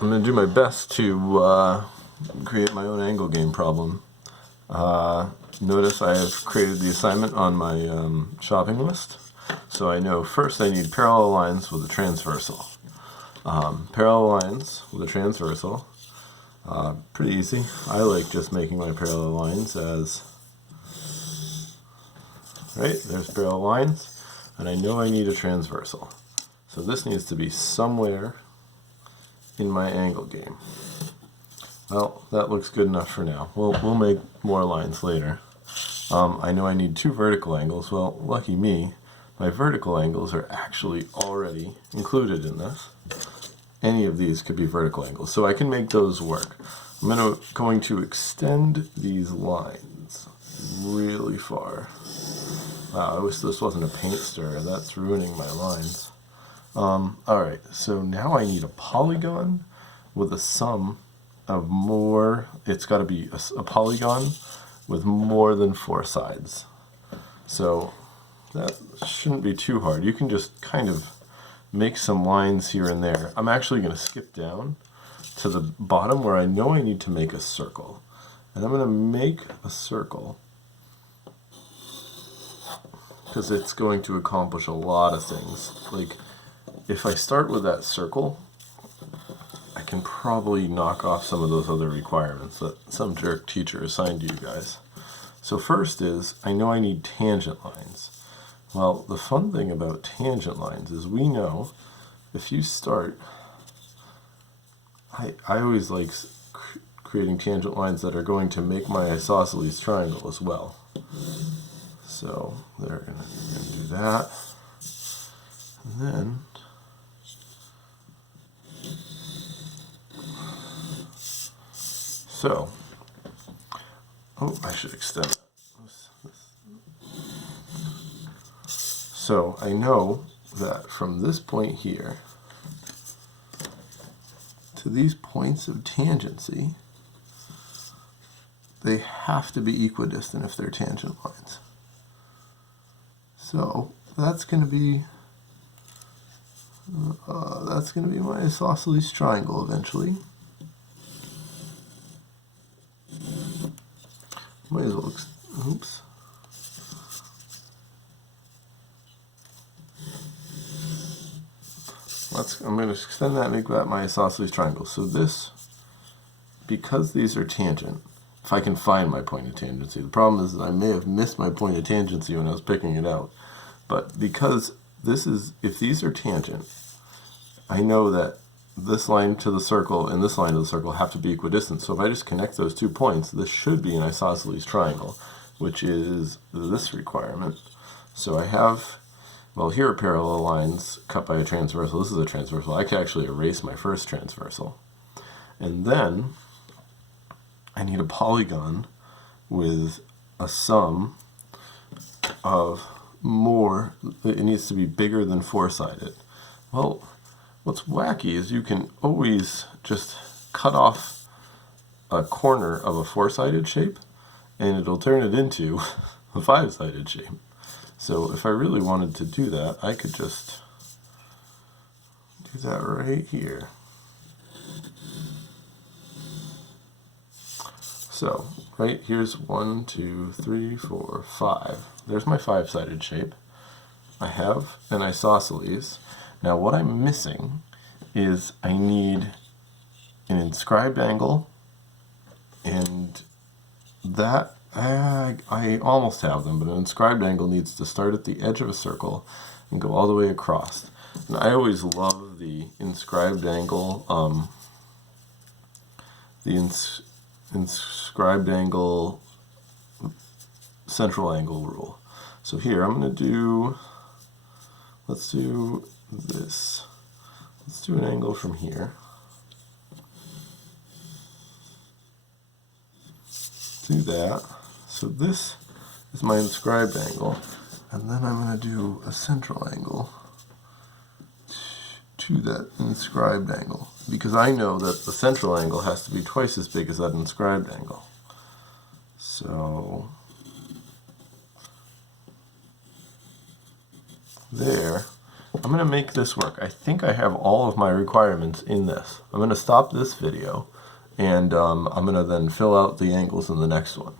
I'm going to do my best to create my own angle game problem. Notice I have created the assignment on my shopping list. So I know first I need parallel lines with a transversal. Parallel lines with a transversal. Pretty easy. I like just making my parallel lines as, right, there's parallel lines, and I know I need a transversal. So this needs to be somewhere in my angle game. Well, that looks good enough for now. We'll make more lines later. I know I need two vertical angles. Well, lucky me, my vertical angles are actually already included in this. Any of these could be vertical angles, so I can make those work. I'm going to extend these lines really far. Wow, I wish this wasn't a paint stirrer. That's ruining my lines. Alright, so now I need a polygon with a sum of more. It's got to be a polygon with more than 4 sides. So that shouldn't be too hard. You can just kind of make some lines here and there. I'm actually going to skip down to the bottom where I know I need to make a circle. And I'm going to make a circle because it's going to accomplish a lot of things. Like, if I start with that circle, I can probably knock off some of those other requirements that some jerk teacher assigned to you guys. So first is, I know I need tangent lines. Well, the fun thing about tangent lines is we know if you start, I always like creating tangent lines that are going to make my isosceles triangle as well. So they're going to do that. And then so, oh, I should extend that. So I know that from this point here to these points of tangency, they have to be equidistant if they're tangent lines. So that's going to be my isosceles triangle eventually. Might as well, oops. I'm going to extend that and make that my isosceles triangle. So this, because these are tangent, if I can find my point of tangency. The problem is that I may have missed my point of tangency when I was picking it out. But because this is, if these are tangent, I know that this line to the circle and this line to the circle have to be equidistant. So if I just connect those 2 points, this should be an isosceles triangle, which is this requirement. So I have, well, here are parallel lines cut by a transversal. This is a transversal. I can actually erase my first transversal. And then I need a polygon with a sum of more. It needs to be bigger than 4-sided. Well, what's wacky is you can always just cut off a corner of a 4-sided shape and it'll turn it into a 5-sided shape. So if I really wanted to do that, I could just do that right here. So, right, here's 1, 2, 3, 4, 5. There's my 5-sided shape. I have an isosceles. Now what I'm missing is I need an inscribed angle, and that I almost have them, but an inscribed angle needs to start at the edge of a circle and go all the way across. And I always love the inscribed angle, inscribed angle central angle rule. So here I'm going to do, let's do this. Let's do an angle from here. Do that. So this is my inscribed angle, and then I'm going to do a central angle to that inscribed angle, because I know that the central angle has to be twice as big as that inscribed angle. So there, I'm going to make this work. I think I have all of my requirements in this. I'm going to stop this video, and I'm going to then fill out the angles in the next one.